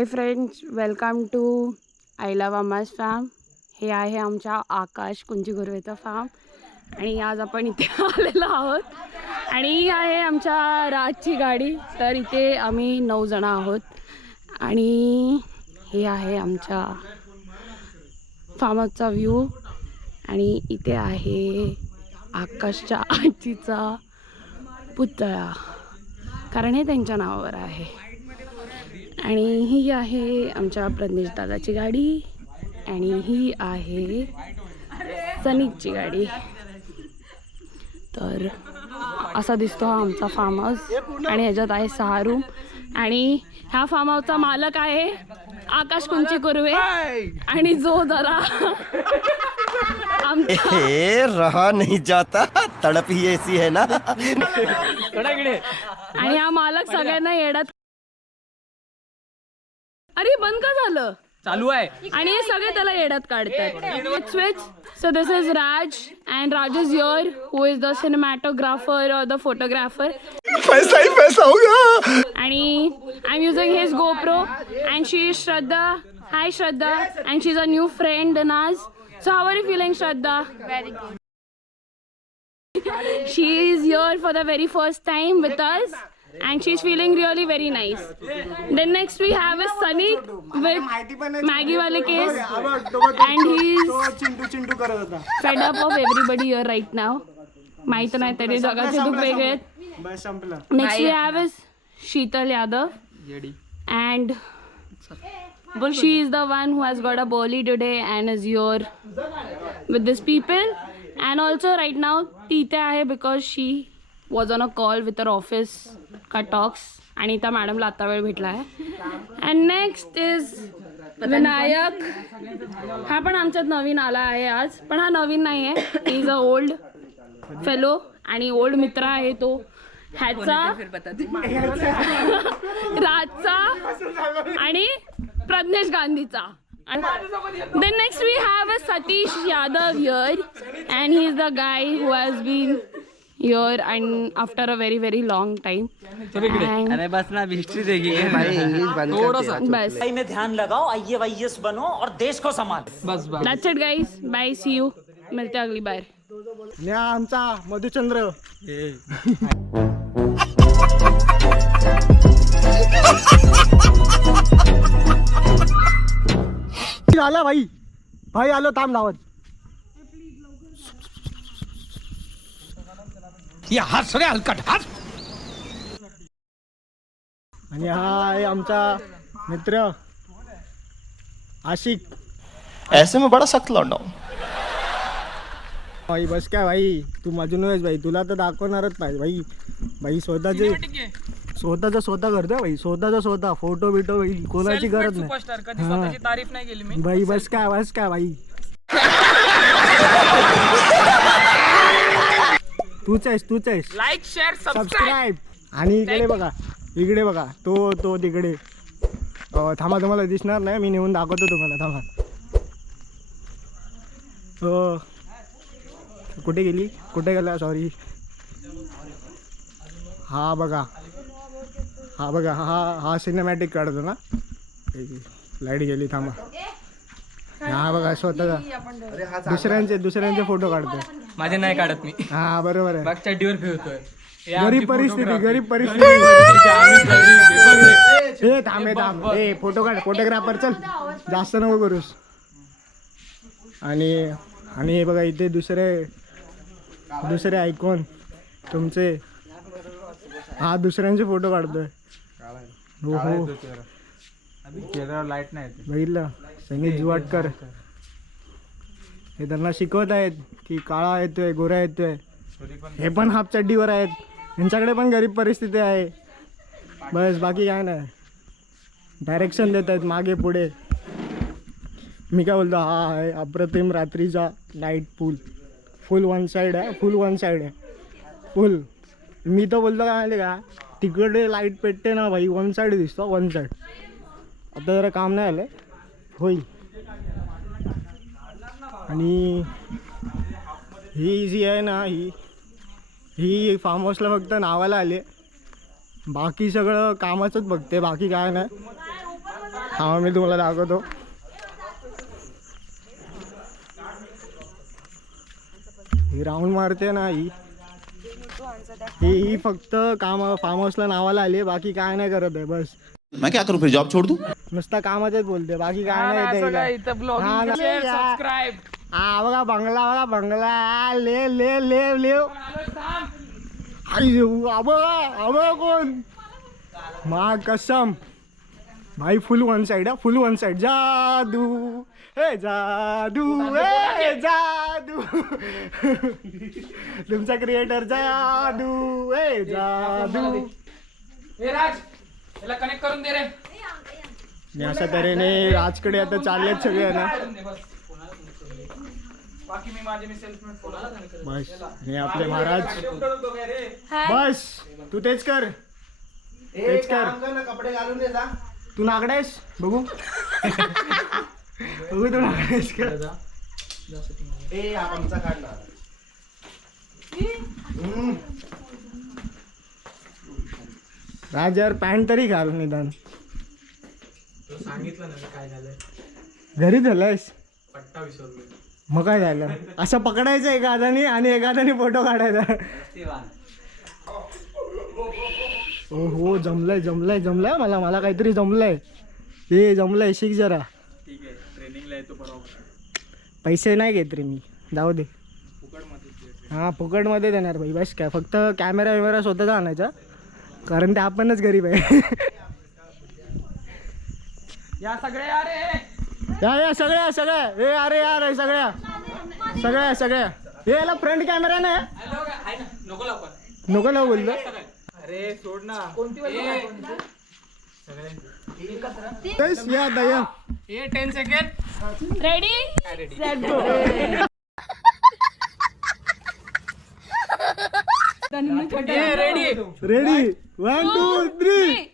High friends, welcome to I love Amma's farm. हे आहे आमच्या आकाश कुंजी गुरवेचा फार्म आणि आज आपण इथे आलेलो आहोत आणि ही आहे आमच्या राजची गाडी. तर इथे आम्ही 9 जण आहोत आणि हे आहे आमच्या फार्मचा व्ह्यू. आणि इथे आहे आकाशच्या आजीचा पुतळा, कारण हे त्यांच्या नावावर आहे. आणि ही आहे आमच्या प्रज्ञेश दादाची गाडी आणि ही आहे सनीची गाडी. तर असा दिसतो हा आमचा फार्म हाऊस आणि ह्याच्यात आहे 6 रूम. आणि ह्या फार्म हाऊसचा मालक आहे आकाश कुंची कुर्वे आणि जो जरा रहा नहीं जाता, तड़प ही ऐसी है ना. आणि हा मालक सगळ्यांना येड्यात. अरे बंद का झालं? चालू आहे आणि हे सगळे त्याला येड्यात काढतात. Switch. So this is Raj and Raj is your who is the cinematographer और द फोटोग्राफर. पैसा ही पैसा होगा. आणि I am using his GoPro and she is Shraddha. Hi Shraddha. And she is a new friend Naaz. So how are you feeling Shraddha? Very good. She is here for the very first time with us and she's feeling really very nice. Then next we have a Sunny with Maggie wale case and he's fed up of everybody here right now. माहित नाही तरी जगाचे दुःख वेगळे आहेत. Next we have is Sheetal Yadav and she is the one who has got a boli today and is here with these people. And also right now तिथे आहे because she was on a call with her office का talks आणि त्या मॅडमला आता वेळ भेटला आहे. And next is Vinayak. हा पण आमच्यात नवीन आला आहे आज, पण हा नवीन नाही आहे. इज अ ओल्ड फेलो आणि ओल्ड मित्र आहे तो ह्याचा राजचा आणि प्रज्ञेश गांधीचा. Then next we have a Satish Yadav here and he is the guy who has been here and after a very very long time. And अरे बस ना हिस्ट्री देगी थोड़ा सा बस में ध्यान लगाओ, IAS बनो और देश को संभालो. बस बस that's it guys. Bye, see you. मिलते हैं अगली बार. न्या आमचा मधुचंद्र आला भाई. भाई आलो, थांब लावत. हात सगळे हलकट हात. आणि हा आहे आमचा मित्र आशिक. ऐसे में बड़ा सख्त लौंडा हूं. भाई बस काय भाई, तू मजनू आहेस भाई, तुला तर दाखवणारच पाहिजे भाई. भाई स्वतः करतोय भाई, स्वतः फोटो बिटो भाई, कोणाची गरज नाही. तारीफ नाही केली मी भाई बस काय भाई. तूच आहेस. Like share subscribe. आणि इकडे बघा तो तिकडे थांबा, तुम्हाला दिसणार नाही, मी नेऊन दाखवतो तुम्हाला. थांबा. तो कुठे गेला सॉरी. हा बघा हा सिनेमॅटिक काढतो ना. लाईट गेली, थांबा. हा बघा स्वतःचा दुसऱ्यांचे फोटो काढतोय. माझे नाही काढत मी. हा बरोबर आहे. बाग चड्डीवर फिरतोय. गरीब परिस्थिती. हे थांब हे फोटो काढ. फोटोग्राफर चल, जास्त नको करूस. आणि हे बघा इथे दुसरे आयकॉन तुमचे. हा दुसऱ्यांचे फोटो काढतोय. हो लाईट नाही बघितलं, संगीत जुवाटकर. हे त्यांना शिकवत आहेत की काळा येतोय, गोरा येतोय. हे पण हाफ चड्डीवर आहेत. यांच्याकडे पण गरीब परिस्थिती आहे. बस बाकी काय नाही. डायरेक्शन देत आहेत मागे पुढे. मी काय बोलतो, हा आहे अप्रतिम रात्रीचा नाईट पूल. फुल वन साईड आहे. मी तर बोलतो काय माहिती का, तिकडे लाईट पेटते ना भाई, वन साईड दिसतो. आता जरा काम नाही आलं, होईल. आणि ही जी आहे ना, ही फार्म हाऊसला फक्त नावाला आले, बाकी सगळं कामाचंच बघते, बाकी काय नाही. हा मी तुम्हाला दाखवतो. ही राऊंड मारते ना ही फक्त काम फार्म हाऊसला नावाला आली, बाकी काय नाही करत आहे. बस मैं क्या करूं फिर, जॉब छोड़ दूं? नुसता कामाचेच बोलते, बाकी काय नाही येत हिला. हा ना. हा बघा बंगला, बघा बंगला. ले ले ले ले बघा कोण मा कसम भाई. फुल वन साइड हा, फुल वन साइड. जादू हे जादू हे जादू. तुमचा क्रिएटर जादू हे जादू. कनेक्ट करून दे रे. आणि अशा तऱ्हेने राजकडे आता चाललेत सगळे ना. बाकी मी माझे मी सेल्फमेड बस हे आपले महाराज. बस तू तेच कर, तेच कर. कपडे घालून ये जा. तू नागडायस बघू. बघू तू नागडायस का. ए आमचा काढणार. राज यार पॅन्ट तरी घाल निदान. सांगितलं ना काय झालं. घरी झालंयस 28 रुपये. मग काय झालं. असं पकडायचं एका हाताने आणि एका हाताने फोटो काढायचा. हो जमलंय जमलंय जमलंय. मला काहीतरी जमलंय. हे जमलंय. शिक जरा. ठीक आहे ट्रेनिंगला येतो बरोबर. पैसे नाही घेत रे मी, जाऊ दे. हां फुकटमध्ये देणार भाई. बस काय फक्त कॅमेरा विमेरा स्वतःचा आणायचा, कारण ते आपणच गरीब आहे. या सगळे अरे या सगळ्या सगळ्या. हे अरे यार हे सगळ्या सगळ्या सगळ्या. हे याला फ्रंट कॅमेरा नाही नको लाव. नको लावू बोलतो. अरे सोड ना. कोणती या दया. 10 सेकंड. रेडी. रेडी. रेडी 1 2 3.